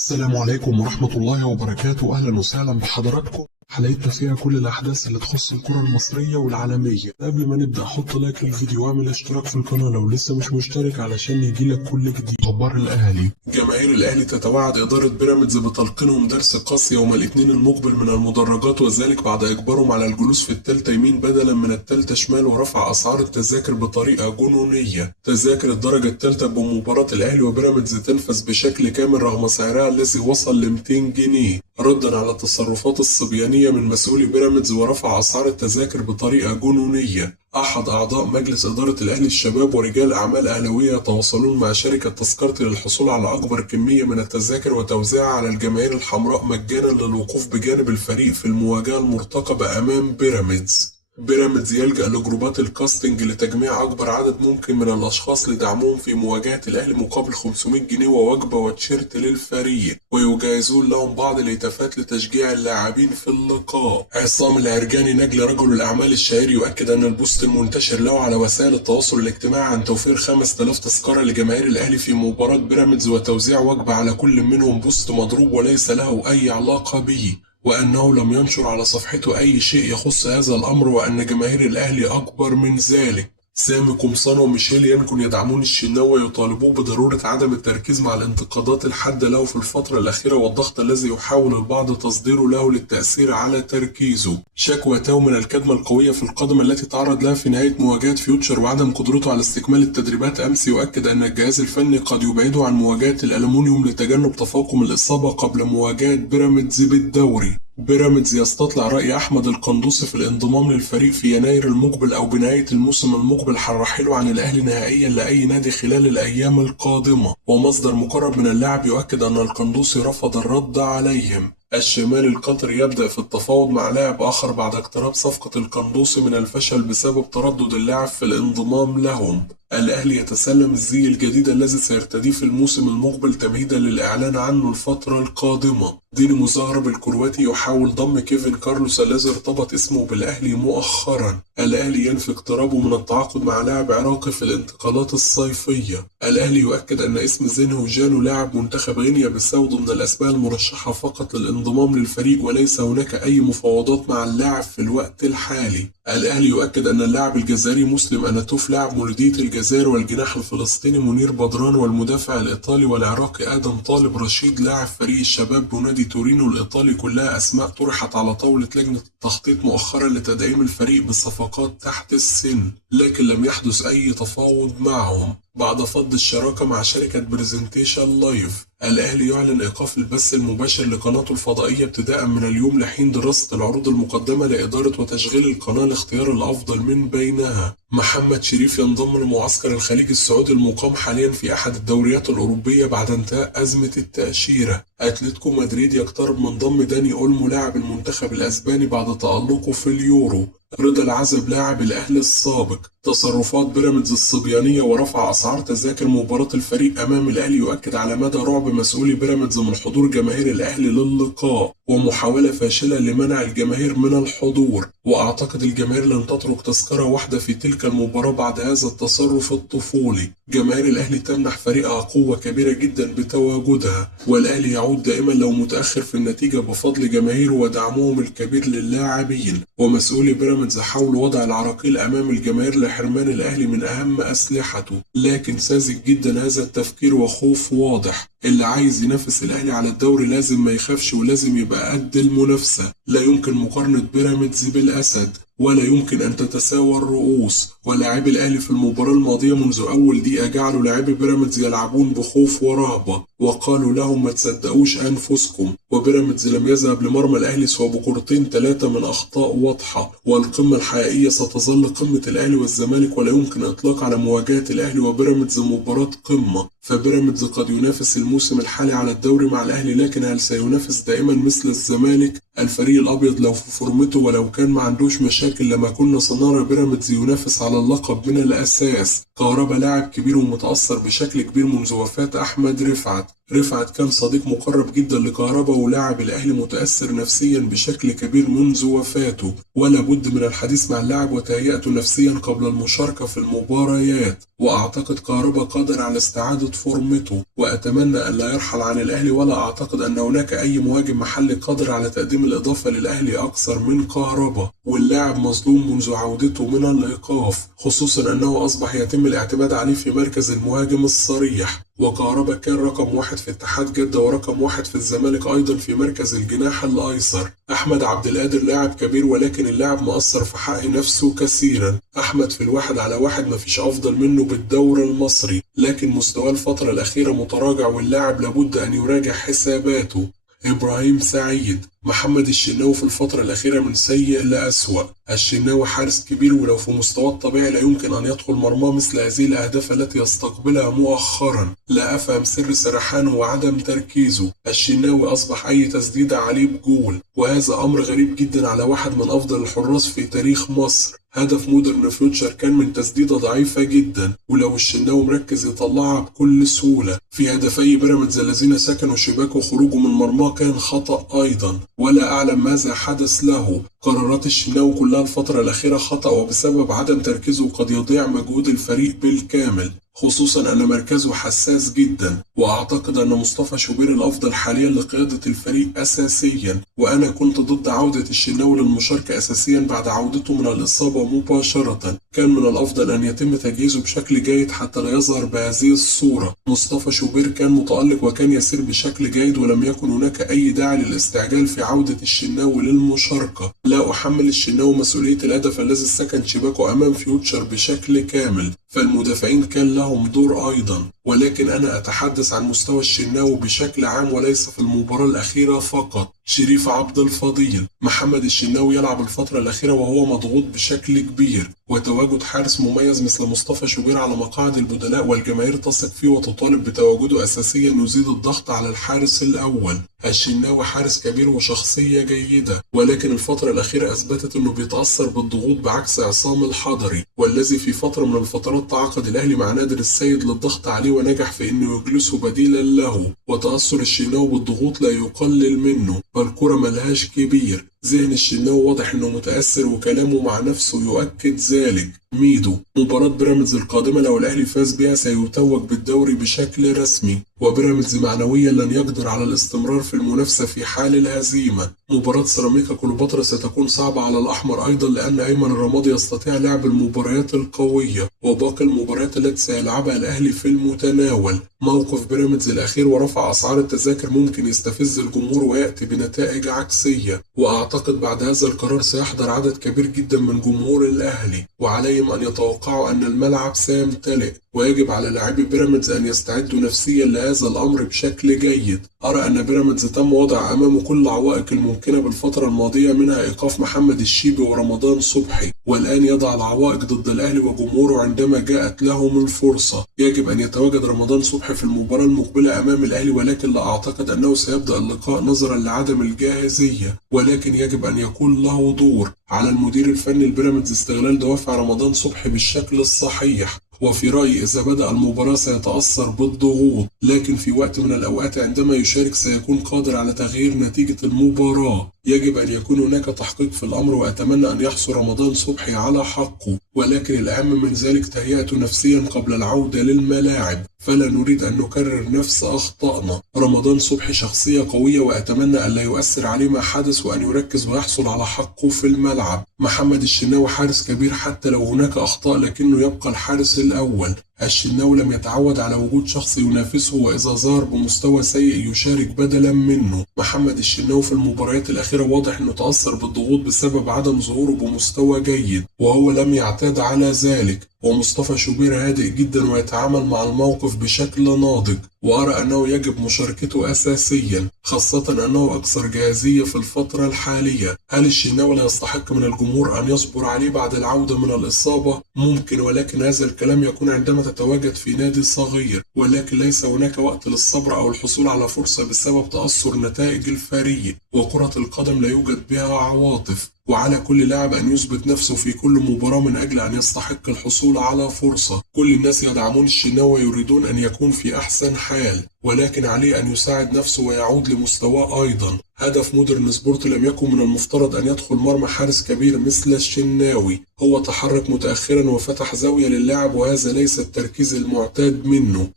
السلام عليكم ورحمة الله وبركاته. أهلا وسهلا بحضراتكم. حلقتنا فيها كل الأحداث اللي تخص الكرة المصرية والعالمية. قبل ما نبدأ حط لايك للفيديو واعمل اشتراك في القناة لو لسه مش مشترك علشان يجيلك كل جديد. أخبار الأهلي. جماهير الأهلي تتوعد إدارة بيراميدز بتلقينهم درس قاسي يوم الاثنين المقبل من المدرجات، وذلك بعد إجبارهم على الجلوس في التالتة يمين بدلا من التالتة شمال، ورفع أسعار التذاكر بطريقة جنونية. تذاكر الدرجة التالتة بمباراة الأهلي وبيراميدز تنفذ بشكل كامل رغم سعرها الذي وصل ل 200 جنيه ردا على التصرفات الصبيانية من مسؤولي بيراميدز ورفع أسعار التذاكر بطريقة جنونية. أحد أعضاء مجلس إدارة الأهلي الشباب ورجال أعمال أهلاوية يتواصلون مع شركة تذكرتي للحصول على أكبر كمية من التذاكر وتوزيعها على الجماهير الحمراء مجانا للوقوف بجانب الفريق في المواجهة المرتقبة أمام بيراميدز. بيراميدز يلجأ لجروبات الكاستنج لتجميع أكبر عدد ممكن من الأشخاص لدعمهم في مواجهة الأهلي مقابل 500 جنيه ووجبة وتيشيرت للفريق، ويجهزون لهم بعض الهتافات لتشجيع اللاعبين في اللقاء. عصام العرجاني نجل رجل الأعمال الشهير يؤكد أن البوست المنتشر له على وسائل التواصل الاجتماعي عن توفير 5000 تذكرة لجماهير الأهلي في مباراة بيراميدز وتوزيع وجبة على كل منهم بوست مضروب وليس له أي علاقة به، وأنه لم ينشر على صفحته أي شيء يخص هذا الأمر، وأن جماهير الأهلي أكبر من ذلك. سامي قمصان وميشيل ينكن يدعمون الشناوي ويطالبوه بضرورة عدم التركيز مع الانتقادات الحادة له في الفترة الأخيرة والضغط الذي يحاول البعض تصديره له للتأثير على تركيزه. شكوى تاو من الكدمة القوية في القدم التي تعرض لها في نهاية مواجهة فيوتشر وعدم قدرته على استكمال التدريبات أمس يؤكد أن الجهاز الفني قد يبعده عن مواجهة الألمونيوم لتجنب تفاقم الإصابة قبل مواجهة بيراميدز بالدوري. بيراميدز يستطلع رأي أحمد القندوسي في الانضمام للفريق في يناير المقبل أو بنهاية الموسم المقبل الرحيل عن الأهلي نهائيا لأي نادي خلال الأيام القادمة، ومصدر مقرب من اللاعب يؤكد أن القندوسي رفض الرد عليهم. الشمال القطري يبدأ في التفاوض مع لاعب آخر بعد اقتراب صفقة القندوسي من الفشل بسبب تردد اللاعب في الانضمام لهم. الأهلي يتسلم الزي الجديد الذي سيرتديه في الموسم المقبل تمهيدا للإعلان عنه الفترة القادمة. ديني زغرب الكرواتي يحاول ضم كيفن كارلوس الذي ارتبط اسمه بالأهلي مؤخرا. الأهلي ينفي اقترابه من التعاقد مع لاعب عراقي في الانتقالات الصيفية. الأهلي يؤكد أن اسم زينهو جانو لاعب منتخب غينيا بيساو ضمن الأسماء المرشحة فقط للانضمام للفريق، وليس هناك أي مفاوضات مع اللاعب في الوقت الحالي. الأهلي يؤكد أن اللاعب الجزائري مسلم أناتوف لاعب مولودية الجزائر، والجناح الفلسطيني منير بدران، والمدافع الإيطالي والعراقي آدم طالب رشيد لاعب فريق الشباب بنادي تورينو الإيطالي، كلها أسماء طرحت على طاولة لجنة التخطيط مؤخرا لتدعيم الفريق بالصفقات تحت السن، لكن لم يحدث أي تفاوض معهم. بعد فض الشراكة مع شركة برزنتيشن لايف، الأهلي يعلن إيقاف البث المباشر لقناته الفضائية ابتداء من اليوم لحين دراسة العروض المقدمة لإدارة وتشغيل القناة لاختيار الأفضل من بينها. محمد شريف ينضم لمعسكر الخليج السعودي المقام حاليا في أحد الدوريات الأوروبية بعد انتهاء أزمة التأشيرة. أتلتيكو مدريد يقترب من ضم داني أولمو لاعب المنتخب الأسباني بعد تألقه في اليورو. رضا العزب لاعب الأهلي السابق. تصرفات بيراميدز الصبيانية ورفع أسعار تذاكر مباراة الفريق أمام الأهلي يؤكد على مدى رعب مسؤولي بيراميدز من حضور جماهير الأهلي للقاء، ومحاولة فاشلة لمنع الجماهير من الحضور، وأعتقد الجماهير لن تترك تذكرة واحدة في تلك المباراة بعد هذا التصرف الطفولي. جماهير الأهلي تمنح فريقها قوة كبيرة جدا بتواجدها، والأهلي يعود دائما لو متأخر في النتيجة بفضل جماهيره ودعمهم الكبير للاعبين. ومسؤولي بيراميدز حاولوا وضع العراقيل أمام الجماهير لحرمان الأهلي من أهم أسلحته، لكن ساذج جدا هذا التفكير وخوف واضح. اللي عايز ينافس الأهلي على الدوري لازم ما يخافش ولازم يبقى قد المنافسة. لا يمكن مقارنة بيراميدز بالأسد، ولا يمكن أن تتساوى الرؤوس. ولاعبي الأهلي في المباراة الماضية منذ أول دقيقة جعلوا لاعبي بيراميدز يلعبون بخوف ورهبة، وقالوا لهم ما تصدقوش أنفسكم. وبيراميدز لم يذهب لمرمى الأهلي سوى بكرتين 3 من أخطاء واضحة. والقمة الحقيقية ستظل قمة الأهلي والزمالك، ولا يمكن إطلاق على مواجهة الأهلي وبيراميدز مباراة قمة. فبيراميدز قد ينافس الموسم الحالي على الدوري مع الأهلي، لكن هل سينافس دائما مثل الزمالك؟ الفريق الأبيض لو في فورمته ولو كان ما عندوش مشاكل لما كنا سنرى بيراميدز ينافس على اللقب من الأساس. كهربا لاعب كبير ومتأثر بشكل كبير منذ وفاة أحمد رفعت. رفعت كان صديق مقرب جدا لكهربا، ولاعب الأهلي متأثر نفسيا بشكل كبير منذ وفاته، ولا بد من الحديث مع اللاعب وتهيئته نفسيا قبل المشاركة في المباريات. وأعتقد كهربا قادر على استعادة فورمته، وأتمنى أن لا يرحل عن الأهلي، ولا أعتقد أن هناك أي مهاجم محلي قادر على تقديم الإضافة للأهلي أكثر من كهربا. واللاعب مظلوم منذ عودته من الإيقاف، خصوصا أنه أصبح يتم الاعتماد عليه في مركز المهاجم الصريح. وكهربا كان رقم 1 في اتحاد جدة ورقم 1 في الزمالك أيضا في مركز الجناح الأيسر. أحمد عبد القادر لاعب كبير، ولكن اللاعب مؤثر في حق نفسه كثيرا. أحمد في الواحد على واحد مفيش أفضل منه بالدوري المصري، لكن مستواه الفترة الأخيرة متراجع، واللاعب لابد أن يراجع حساباته. إبراهيم سعيد. محمد الشناوي في الفترة الأخيرة من سيء لأسوأ. الشناوي حارس كبير، ولو في مستواه الطبيعي لا يمكن أن يدخل مرماه مثل هذه الأهداف التي يستقبلها مؤخرا. لا أفهم سر سرحانه وعدم تركيزه. الشناوي أصبح أي تسديدة عليه بجول، وهذا أمر غريب جدا على واحد من أفضل الحراس في تاريخ مصر. هدف مودرن فيوتشر كان من تسديدة ضعيفة جدا، ولو الشناوي مركز يطلعها بكل سهولة. في هدفي بيراميدز الذين سكنوا شباك وخروجه من مرماه كان خطأ أيضا، ولا أعلم ماذا حدث له. قرارات الشناوي كلها الفترة الأخيرة خطأ، وبسبب عدم تركيزه قد يضيع مجهود الفريق بالكامل، خصوصا أن مركزه حساس جدا. وأعتقد أن مصطفى شوبير الأفضل حاليا لقيادة الفريق أساسيا، وأنا كنت ضد عودة الشناوي للمشاركة أساسيا بعد عودته من الإصابة مباشرة. كان من الأفضل أن يتم تجهيزه بشكل جيد حتى لا يظهر بهذه الصورة. مصطفى شوبير كان متألق وكان يسير بشكل جيد، ولم يكن هناك أي داعي للاستعجال في عودة الشناوي للمشاركة. لا أحمل الشناوي مسؤولية الهدف الذي سكن شباكه أمام فيوتشر بشكل كامل، فالمدافعين كان لهم دور أيضا، ولكن أنا أتحدث عن مستوى الشناوي بشكل عام وليس في المباراة الأخيرة فقط. شريف عبد الفضيل. محمد الشناوي يلعب الفترة الأخيرة وهو مضغوط بشكل كبير، وتواجد حارس مميز مثل مصطفى شوبير على مقاعد البدلاء والجماهير تثق فيه وتطالب بتواجده أساسيا يزيد الضغط على الحارس الأول. الشناوي حارس كبير وشخصية جيدة، ولكن الفترة الأخيرة أثبتت أنه بيتأثر بالضغوط بعكس عصام الحضري، والذي في فترة من الفترات تعاقد الأهلي مع نادر السيد للضغط عليه ونجح في أنه يجلسه بديلا له. وتأثر الشناوي بالضغوط لا يقلل منه، فالكرة ملهاش كبير. ذهن الشناوي واضح انه متأثر، وكلامه مع نفسه يؤكد ذلك. ميدو. مباراة بيراميدز القادمة لو الأهلي فاز بها سيتوج بالدوري بشكل رسمي، وبيراميدز معنويا لن يقدر على الاستمرار في المنافسة في حال الهزيمة. مباراة سيراميكا كليوباترا ستكون صعبة على الأحمر أيضا، لأن أيمن الرمادي يستطيع لعب المباريات القوية، وباقي المباريات التي سيلعبها الأهلي في المتناول. موقف بيراميدز الأخير ورفع أسعار التذاكر ممكن يستفز الجمهور ويأتي بنتائج عكسية، وأعتقد بعد هذا القرار سيحضر عدد كبير جدا من جمهور الأهلي، وعليهم أن يتوقعوا أن الملعب سيمتلئ، ويجب على لاعبي بيراميدز أن يستعدوا نفسيا لهذا الأمر بشكل جيد. أرى أن بيراميدز تم وضع أمامه كل العوائق الممكنة بالفترة الماضية، منها إيقاف محمد الشيبي ورمضان صبحي، والآن يضع العوائق ضد الأهلي وجمهوره عندما جاءت لهم الفرصة. يجب أن يتواجد رمضان صبحي في المباراة المقبلة أمام الأهلي، ولكن لا أعتقد أنه سيبدأ اللقاء نظرا لعدم الجاهزية، ولكن يجب أن يكون له دور. على المدير الفني البيراميدز استغلال دوافع رمضان صبحي بالشكل الصحيح، وفي رأيي إذا بدأ المباراة سيتأثر بالضغوط، لكن في وقت من الأوقات عندما يشارك سيكون قادر على تغيير نتيجة المباراة. يجب أن يكون هناك تحقيق في الأمر، وأتمنى أن يحصل رمضان صبحي على حقه، ولكن الأهم من ذلك تهيئته نفسيا قبل العودة للملاعب، فلا نريد أن نكرر نفس أخطائنا. رمضان صبحي شخصية قوية، وأتمنى أن لا يؤثر عليه ما حدث وأن يركز ويحصل على حقه في الملعب. محمد الشناوي حارس كبير حتى لو هناك أخطاء، لكنه يبقى الحارس الأول. الشناوي لم يتعود على وجود شخص ينافسه، وإذا ظهر بمستوى سيء يشارك بدلا منه. محمد الشناوي في المباريات الأخيرة واضح أنه تأثر بالضغوط بسبب عدم ظهوره بمستوى جيد، وهو لم يعتاد على ذلك. ومصطفى شوبير هادئ جدا ويتعامل مع الموقف بشكل ناضج، وأرى أنه يجب مشاركته أساسيا، خاصة أنه أكثر جاهزية في الفترة الحالية. هل الشناوي لا يستحق من الجمهور أن يصبر عليه بعد العودة من الإصابة؟ ممكن، ولكن هذا الكلام يكون عندما تتواجد في نادي صغير، ولكن ليس هناك وقت للصبر أو الحصول على فرصة بسبب تأثر نتائج الفريق، وكرة القدم لا يوجد بها عواطف. وعلى كل لاعب أن يثبت نفسه في كل مباراة من أجل أن يستحق الحصول على فرصة. كل الناس يدعمون الشناوي ويريدون أن يكون في أحسن حال، ولكن عليه أن يساعد نفسه ويعود لمستواه أيضا. هدف مودرن سبورت لم يكن من المفترض أن يدخل مرمى حارس كبير مثل الشناوي. هو تحرك متأخرا وفتح زاوية للاعب، وهذا ليس التركيز المعتاد منه.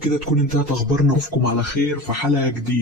كده تكون انتهت أخبارنا، نشوفكم على خير في حلقة جديدة.